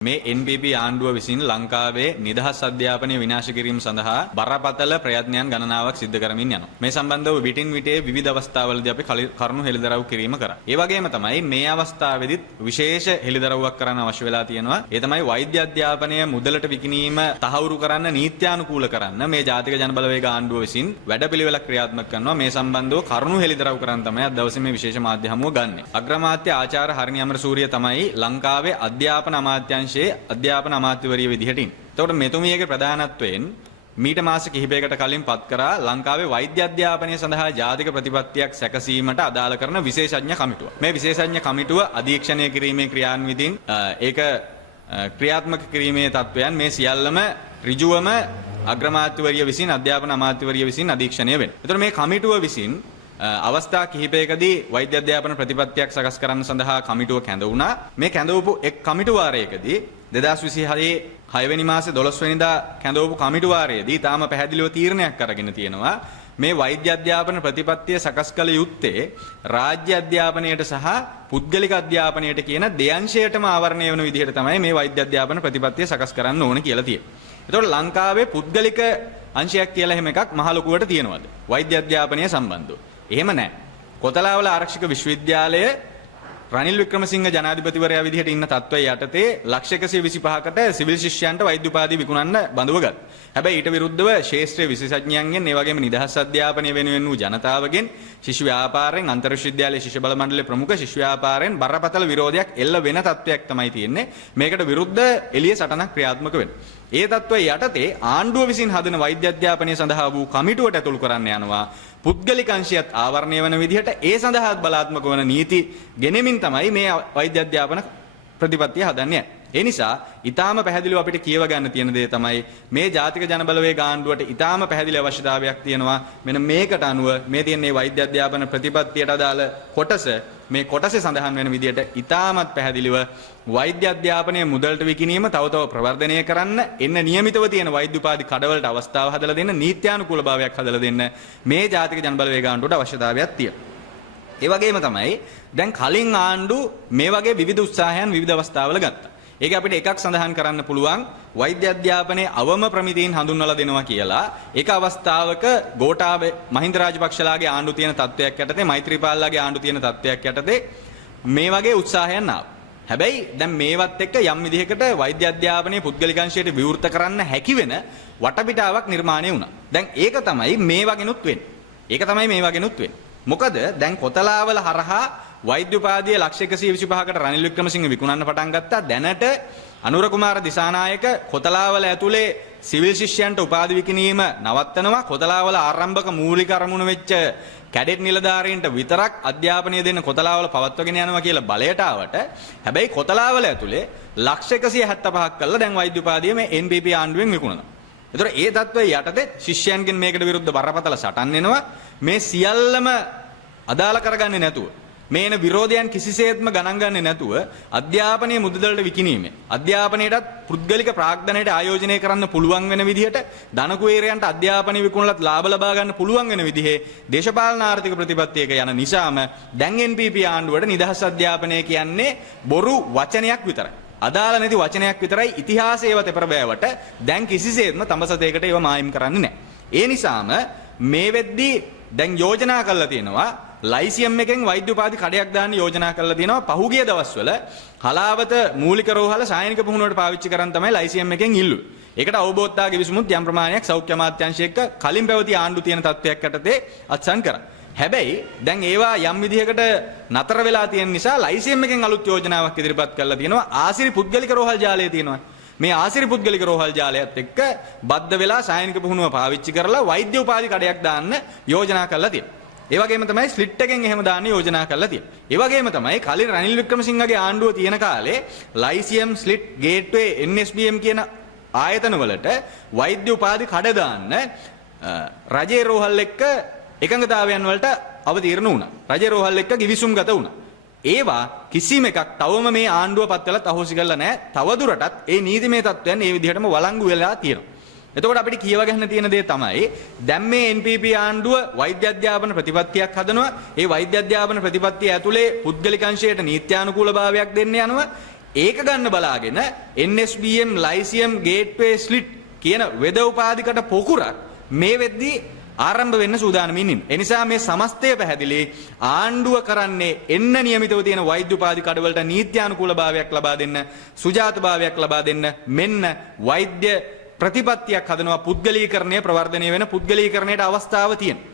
මේ NPP ආණ්ඩුව විසින් ලංකාවේ නිදහස් අධ්‍යාපනය විනාශ කිරීම සඳහා බරපතල ප්‍රයත්නයන් ගණනාවක් සිදු කරමින් යනවා. මේ සම්බන්ධව විටින් විටේ විවිධ අවස්ථාවලදී අපි කරුණු හෙළිදරව් කිරීම කරා. ඒ වගේම තමයි මේ අවස්ථාවේදීත් විශේෂ හෙළිදරව්වක් කරන්න අවශ්‍ය වෙලා තියෙනවා. ඒ තමයි වෛද්‍ය අධ්‍යාපනය මුදලට විකිණීම තහවුරු කරන්න නීත්‍යානුකූල කරන්න මේ ජාතික ජනබලවේග ආණ්ඩුව විසින් වැඩපිළිවෙලක් ක්‍රියාත්මක කරනවා. මේ සම්බන්ධව කරුණු හෙළිදරව් කරන්න තමයි අද දවසේ මේ විශේෂ මාධ්‍ය හමුව ගන්නෙ. අග්‍රාමාත්‍ය ආචාර්ය හරිනි අමරසූරිය තමයි ලංකාවේ අධ්‍යාපන අමාත්‍යාංශ අධ්‍යාපන අමාත්‍යවරිය විදිහට ඉන්නේ. එතකොට මෙතුමියගේ ප්‍රධානත්වයෙන් මීට මාස කිහිපයකට කලින් පත් කරා ලංකාවේ වෛද්‍ය අධ්‍යාපනය සඳහා ජාතික ප්‍රතිපත්තියක් සැකසීමට අදාළ කරන විශේෂඥ කමිටුව. මේ විශේෂඥ කමිටුව අධීක්ෂණය කිරීමේ ක්‍රියාන්විතීන් ඒක ක්‍රියාත්මක කිරීමේ තත්වයන් මේ සියල්ලම ඍජුවම අග්‍රාමාත්‍යවරිය විසින් අධ්‍යාපන අමාත්‍යවරිය විසින් අධීක්ෂණය වෙනවා. එතකොට මේ කමිටුව විසින් අවස්ථා කිහිපයකදී වෛද්‍ය අධ්‍යාපන ප්‍රතිපත්තියක් සකස් කරන්න සඳහා කමිටුව කැඳවුණා. මේ කැඳවපු එක් කමිටු වාරයකදී 2026 6 වෙනි මාසේ 12 වෙනිදා කැඳවපු කමිටු වාරයේදී තාම පැහැදිලිව තීරණයක් අරගෙන තියෙනවා මේ වෛද්‍ය අධ්‍යාපන ප්‍රතිපත්තිය සකස් කළ යුත්තේ රාජ්‍ය අධ්‍යාපනයට සහ පුද්ගලික අධ්‍යාපනයට කියන දෙයංශයටම ආවරණය වෙන විදිහට තමයි මේ වෛද්‍ය අධ්‍යාපන ප්‍රතිපත්තිය සකස් කරන්න ඕන කියලා තියෙනවා. එතකොට ලංකාවේ පුද්ගලික අංශයක් කියලා එහෙම එකක් මහ ලොකුවට තියෙනවද වෛද්‍ය අධ්‍යාපනය සම්බන්ධව? එහෙම නැහැ. කොතලාවල ආරක්ෂක විශ්වවිද්‍යාලය රනිල් වික්‍රමසිංහ ජනාධිපතිවරයා විදිහට ඉන්න තත්ත්වය යටතේ ලක්ෂ 125කට සිවිල් ශිෂ්‍යයන්ට වෛද්‍ය උපාධිය විකුණන්න බඳව ගත්තා. හැබැයි ඊට විරුද්ධව ශාස්ත්‍රීය විශේෂඥයන්ගෙන් ඒ වගේම නිදහස් අධ්‍යාපනය වෙනුවෙන් වූ ජනතාවගෙන් ශිෂ්‍ය ව්‍යාපාරයෙන් අන්තර් විශ්වවිද්‍යාලයේ ශිෂ්‍ය බල මණ්ඩලයේ ප්‍රමුඛ ශිෂ්‍ය ව්‍යාපාරයෙන් බරපතල විරෝධයක් එල්ල වෙන තත්ත්වයක් තමයි තියෙන්නේ. මේකට විරුද්ධ එළිය සටනක් ක්‍රියාත්මක වෙනවා. ඒ තත්ත්වය යටතේ ආණ්ඩුව විසින් හදන වෛද්‍ය අධ්‍යාපනය සඳහා වූ කමිටුවට ඇතුළු කරන්න යනවා. පුද්ගලික අංශයත් ආවරණය වන විදිහට ඒ සඳහා බලාත්මක වන නීති ගෙනෙමින් තමයි මේ වෛද්‍ය අධ්‍යාපන ප්‍රතිපත්තිය හදන්නේ. ඒ නිසා ඊටාම පැහැදිලිව අපිට කියව ගන්න තියෙන දේ තමයි මේ ජාතික ජනබලවේග ආණ්ඩුවට ඊටාම පැහැදිලි අවශ්‍යතාවයක් තියෙනවා. මෙන්න මේකට අනුව මේ තියෙන මේ වෛද්‍ය අධ්‍යාපන ප්‍රතිපත්තියට අදාළ කොටස මේ කොටසේ සඳහන් වෙන විදිහට ඊටාමත් පැහැදිලිව වෛද්‍ය අධ්‍යාපනයේ මුදලට විකිණීම තව තව ප්‍රවර්ධනය කරන්න එන්න නියමිතව තියෙන වෛද්‍ය උපාධි කඩවලට අවස්ථාව හදලා දෙන්න නීත්‍යානුකූල භාවයක් හදලා දෙන්න මේ ජාතික ජනබලවේග ආණ්ඩුවට අවශ්‍යතාවයක් තියෙනවා. ඒ වගේම තමයි දැන් කලින් ආණ්ඩු මේ වගේ විවිධ උත්සාහයන් විවිධ අවස්ථාවල ගත්තා. ඒක අපිට එකක් සඳහන් කරන්න පුළුවන් වෛද්‍ය අධ්‍යාපනයේ අවම ප්‍රමිතීන් හඳුන්වලා දෙනවා කියලා. ඒක අවස්ථාවක ගෝඨාභය මහින්ද රාජපක්ෂලාගේ ආණ්ඩු තියෙන තත්ත්වයක් යටතේ මෛත්‍රීපාලලාගේ ආණ්ඩු තියෙන තත්ත්වයක් යටතේ මේ වගේ උත්සාහයන් ආවා. හැබැයි දැන් මේවත් එක්ක යම් විදිහකට වෛද්‍ය අධ්‍යාපනයේ පුද්ගලිකංශයට විවෘත කරන්න හැකි වෙන වටපිටාවක් නිර්මාණය වුණා. දැන් ඒක තමයි මේ වගේනුත් වෙන්නේ. ඒක තමයි මේ වගේනුත් වෙන්නේ. මොකද දැන් කොතලාවල හරහා වෛද්‍ය උපාධිය ලක්ෂ 125කට රනිල් වික්‍රමසිංහ විකුණන්න පටන් ගත්තා. දැනට අනුර කුමාර දිසානායක කොතලාවල ඇතුලේ සිවිල් ශිෂ්‍යයන්ට උපාධි විකිණීම නවත්තනවා. කොතලාවල ආරම්භක මූලික අරමුණ වෙච්ච කැඩෙට් නිලධාරීන්ට විතරක් අධ්‍යාපනය දෙන්න කොතලාවල පවත්වගෙන යනවා කියලා බලයට ආවට හැබැයි කොතලාවල ඇතුලේ ලක්ෂ 175ක් කළා දැන් වෛද්‍ය උපාධිය මේ NPP ආණ්ඩුවෙන් විකුණනවා. ඒතර ඒ තත්ත්වය යටතේ ශිෂ්‍යයන්ගෙන් මේකට විරුද්ධ බරපතල සටන් එනවා. මේ සියල්ලම අදාළ කරගන්නේ නැතුව මේන විරෝධයන් කිසිසේත්ම ගණන් ගන්නේ නැතුව අධ්‍යාපනයේ මුදලට විකිණීමේ අධ්‍යාපනයේටත් පුද්ගලික ප්‍රාග්ධනයට ආයෝජනය කරන්න පුළුවන් වෙන විදිහට ධනකුවේරයන්ට අධ්‍යාපනය විකුණලත් ලාභ ලබා ගන්න පුළුවන් වෙන විදිහේ දේශපාලන ආර්ථික ප්‍රතිපත්තියක යන නිසාම දැන් NPP ආණ්ඩුවට නිදහස් අධ්‍යාපනය කියන්නේ බොරු වචනයක් විතරයි. අදාළ නැති වචනයක් විතරයි. ඉතිහාසයේව තෙපර බෑවට දැන් කිසිසේත්ම තඹසතේකට ඒව මායිම් කරන්නේ නැහැ. ඒ නිසාම මේ වෙද්දී දැන් යෝජනා කරලා තියෙනවා ලයිසියම් එකෙන් වෛද්‍ය උපාධි කඩයක් දාන්න යෝජනා කරලා තියෙනවා. පහුගිය දවස්වල හලාවත මූලික රෝහල සායනික පුහුණුවට පාවිච්චි කරන් තමයි ලයිසියම් එකෙන් ඉල්ලුවේ. ඒකට අවබෝධතාවය විසමුත් යම් ප්‍රමාණයක් සෞඛ්‍ය අමාත්‍යාංශය එක්ක කලින් පැවති ආණ්ඩු තියෙන තත්ත්වයක් යටතේ අත්සන් කරා. හැබැයි දැන් ඒවා යම් විදිහකට නතර වෙලා තියෙන නිසා ලයිසියම් එකෙන් අලුත් යෝජනාවක් ඉදිරිපත් කරලා තියෙනවා. ආසිරි පුද්ගලික රෝහල් ජාලය තියෙනවා. මේ ආසිරි පුද්ගලික රෝහල් ජාලයත් එක්ක බද්ධ වෙලා සායනික පුහුණුව පාවිච්චි කරලා වෛද්‍ය උපාධි කඩයක් දාන්න යෝජනා කරලා තියෙනවා. ඒ වගේම තමයි ස්ලිට් එකෙන් එහෙම දාන්න යෝජනා කරලා තියෙන්නේ. ඒ වගේම තමයි කලින් රනිල් වික්‍රමසිංහගේ ආණ්ඩුව තියෙන කාලේ ලයිසියම් ස්ලිට් ගේට්වේ NSBM කියන ආයතන වලට වෛද්‍ය උපාධි කඩ දාන්න රජයේ රෝහල් එක්ක එකඟතාවයන් වලට අවතීර්ණ වුණා. රජයේ රෝහල් එක්ක කිවිසුම් ගත වුණා. ඒවා කිසිම එකක් තවම මේ ආණ්ඩුව පත්වලත් අහෝසි කරලා නැහැ. තවදුරටත් ඒ නීතිමය තත්ත්වයන් ඒ විදිහටම වළංගු වෙලා තියෙනවා. එතකොට අපිට කියව ගන්න තියෙන දේ තමයි දැන් මේ NPP ආණ්ඩුව වෛද්‍ය අධ්‍යාපන ප්‍රතිපත්තියක් හදනවා. ඒ වෛද්‍ය අධ්‍යාපන ප්‍රතිපත්තිය ඇතුලේ පුද්ගලික අංශයට නීත්‍යානුකූල භාවයක් දෙන්න යනවා. ඒක ගන්න බලාගෙන NSBM ලයිසියම් ගේට්වේ ස්ලිට් කියන වෙද උපාධිකට පොකුරක් මේ වෙද්දී ආරම්භ වෙන්න සූදානමින් ඉන්නේ. ඒ නිසා මේ සමස්තය පැහැදිලි ආණ්ඩුව කරන්නේ එන්න නියමිතව තියෙන වෛද්‍ය උපාධි කඩවලට නීත්‍යානුකූලභාවයක් ලබා දෙන්න, සුජාතභාවයක් ලබා දෙන්න, මෙන්න වෛද්‍ය ප්‍රතිපත්තියක් හදනවා පුද්ගලීකරණය ප්‍රවර්ධනය වෙන පුද්ගලීකරණයට අවස්ථාව තියෙනවා.